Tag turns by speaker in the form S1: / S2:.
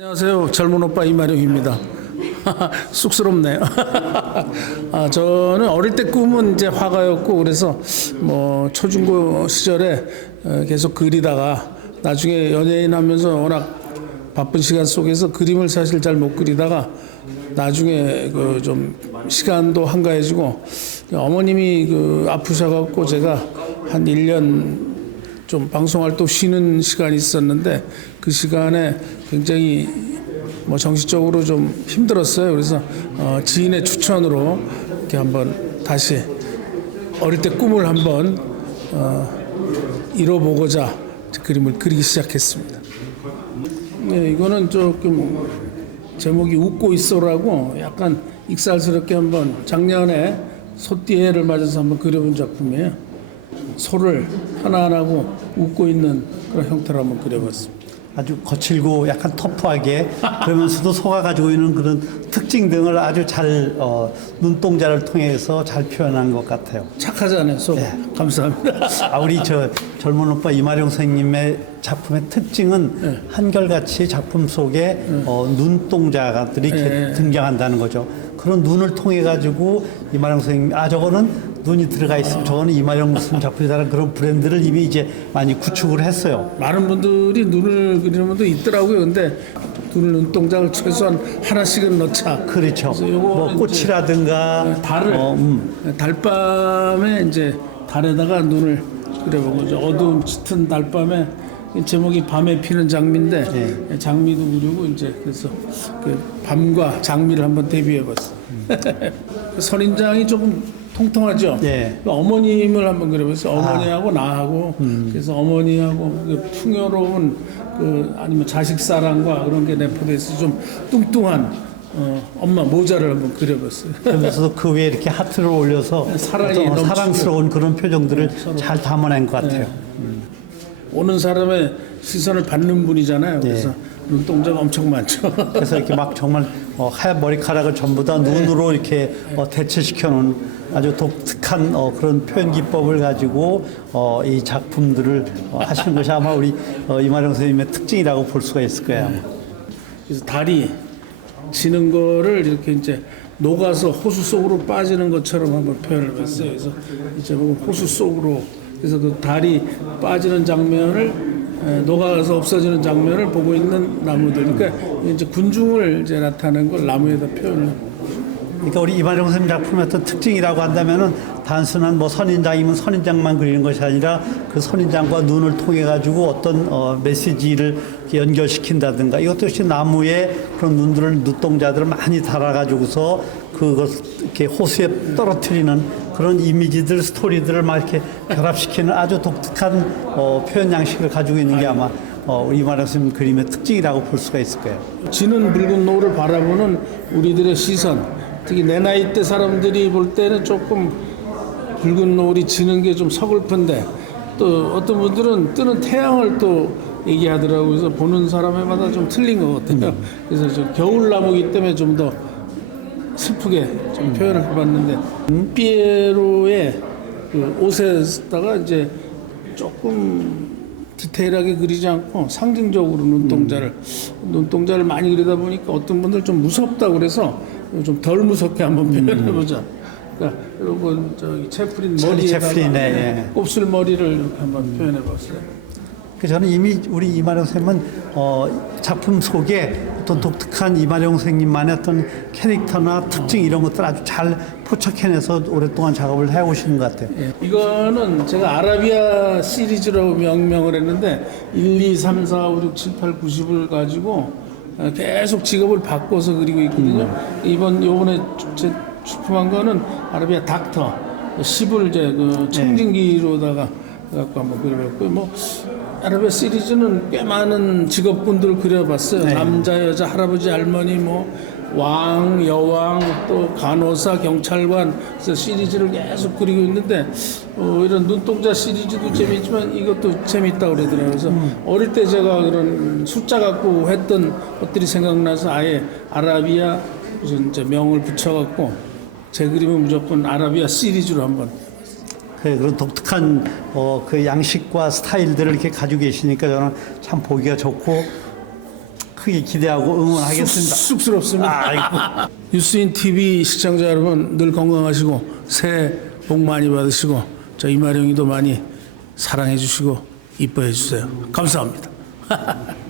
S1: 안녕하세요. 젊은 오빠 이마룡입니다. 쑥스럽네요. 아, 저는 어릴 때 꿈은 이제 화가였고 그래서 뭐 초중고 시절에 어, 계속 그리다가 나중에 연예인 하면서 워낙 바쁜 시간 속에서 그림을 사실 잘 못 그리다가 나중에 그 좀 시간도 한가해지고 어머님이 그 아프셔갖고 제가 한 1년 좀 방송 활동 쉬는 시간이 있었는데 그 시간에 굉장히 뭐 정신적으로 좀 힘들었어요. 그래서 어, 지인의 추천으로 이렇게 한번 다시 어릴 때 꿈을 한번 어, 이뤄보고자 그림을 그리기 시작했습니다. 네, 이거는 조금 제목이 웃고 있어라고 약간 익살스럽게 한번 작년에 소띠해를 맞아서 한번 그려본 작품이에요. 소를 하나하나고 웃고 있는 그런 형태로 한번 그려봤습니다.
S2: 아주 거칠고 약간 터프하게 그러면서도 소가 가지고 있는 그런 특징 등을 아주 잘 어, 눈동자를 통해서 잘 표현한 것 같아요.
S1: 착하잖아요, 소. 감사합니다.
S2: 아, 우리 저 젊은 오빠 이마룡 선생님의 작품의 특징은 한결같이 작품 속에 어, 눈동자들이 이렇게 등장한다는 거죠. 그런 눈을 통해 가지고 이마룡 선생님 아 저거는 눈이 들어가 있으면 저거는 이마룡 선생님 작품이다라는 그런 브랜드를 이미 이제 많이 구축을 했어요.
S1: 많은 분들이 눈을 그리는 분도 있더라고요. 근데 눈을 눈동자를 최소한 하나씩은 넣자.
S2: 그렇죠. 뭐 꽃이라든가
S1: 달을
S2: 어, 음.
S1: 달밤에 이제 달에다가 눈을 그려본 거죠. 어두운 짙은 달밤에 이 제목이 밤에 피는 장미인데 장미도 그리고 이제 그래서 그 밤과 장미를 한번 대비해 봤어. 그 선인장이 조금 통통하죠.
S2: 예.
S1: 그 어머님을 한번 그려봤어요. 어머니하고 나하고 그래서 어머니하고 그 풍요로운 그 아니면 자식 사랑과 그런 게 내포돼 있어 좀 뚱뚱한 어, 엄마 모자를 한번 그려봤어요.
S2: 그러면서도 그 위에 이렇게 하트를 올려서
S1: 사랑이
S2: 어떤
S1: 넘치고.
S2: 사랑스러운 그런 표정들을 잘 담아낸 것 같아요.
S1: 오는 사람의 시선을 받는 분이잖아요.
S2: 네.
S1: 그래서 눈동자가 엄청 많죠.
S2: 그래서 이렇게 막 정말 어, 하얀 머리카락을 전부 다 눈으로 이렇게 어, 대체시켜 놓은 아주 독특한 어, 그런 표현 기법을 가지고 어, 이 작품들을 어, 하시는 것이 아마 우리 어, 이마령 선생님의 특징이라고 볼 수가 있을 거예요.
S1: 그래서 달이 지는 거를 이렇게 이제 녹아서 호수 속으로 빠지는 것처럼 한번 표현을 했어요. 그래서 이제 뭐 호수 속으로 그래서 그 달이 빠지는 장면을 에, 녹아서 없어지는 장면을 보고 있는 나무들. 그러니까 이제 군중을 이제 나타낸 걸 나무에다 표현을.
S2: 그러니까 우리 이마령 선생님 작품의 어떤 특징이라고 한다면은 단순한 뭐 선인장이면 선인장만 그리는 것이 아니라 그 선인장과 눈을 통해 가지고 어떤 어, 메시지를 연결시킨다든가 이것도 역시 나무에 그런 눈들을 눈동자들을 많이 달아 가지고서 그것 이렇게 호수에 떨어뜨리는 그런 이미지들 스토리들을 막 이렇게 결합시키는 아주 독특한 어, 표현 양식을 가지고 있는 게 아마 어, 우리 선생님 그림의 특징이라고 볼 수가 있을 거예요.
S1: 지는 붉은 노을을 바라보는 우리들의 시선, 특히 내 나이 때 사람들이 볼 때는 조금 붉은 노을이 지는 게 좀 서글픈데 또 어떤 분들은 뜨는 태양을 또 얘기하더라고요. 그래서 보는 사람마다 좀 틀린 것 같아요. 그래서 저 겨울나무기 때문에 좀더 슬프게 좀 표현을 해봤는데 피에로의 그 옷에다가 이제 조금 디테일하게 그리지 않고 상징적으로 눈동자를 눈동자를 많이 그리다 보니까 어떤 분들 좀 무섭다 그래서 좀 덜 무섭게 한번 표현해 보자. 그러니까 이건 저기
S2: 찰리
S1: 머리에다가
S2: 채플린의, 예.
S1: 곱슬 머리를 이렇게 한번 표현해 봤어요.
S2: 그 저는 이미 우리 이마령 선생님은 어, 작품 속에 어떤 독특한 이마령 선생님만의 어떤 캐릭터나 특징 이런 것들 아주 잘 포착해내서 오랫동안 작업을 해오시는 것 같아요.
S1: 예. 이거는 제가 아라비아 시리즈라고 명명을 했는데 1, 2, 3, 4, 5, 6, 7, 8, 90을 가지고 어, 계속 직업을 바꿔서 그리고 있거든요. 이번 요번에 제 출품한 거는 아라비아 닥터 10을 이제 그 청진기로다가 갖고 한번 그려봤고요. 뭐 아라비아 시리즈는 꽤 많은 직업군들 그려봤어요. 남자, 여자, 할아버지, 할머니, 뭐 왕, 여왕, 또 간호사, 경찰관 그래서 시리즈를 계속 그리고 있는데 어, 이런 눈동자 시리즈도 재미있지만 이것도 재미있다고 그러더라고요. 그래서 어릴 때 제가 그런 숫자 갖고 했던 것들이 생각나서 아예 아라비아 무슨 명을 붙여갖고 제 그림은 무조건 아라비아 시리즈로 한번
S2: 그 그런 독특한 어, 그 양식과 스타일들을 이렇게 가지고 계시니까 저는 참 보기가 좋고 크게 기대하고 응원하겠습니다.
S1: 쑥스럽습니다.
S2: 아이고.
S1: 뉴스인 TV 시청자 여러분 늘 건강하시고 새해 복 많이 받으시고 저 이마령이도 많이 사랑해 주시고 이뻐해 주세요. 감사합니다.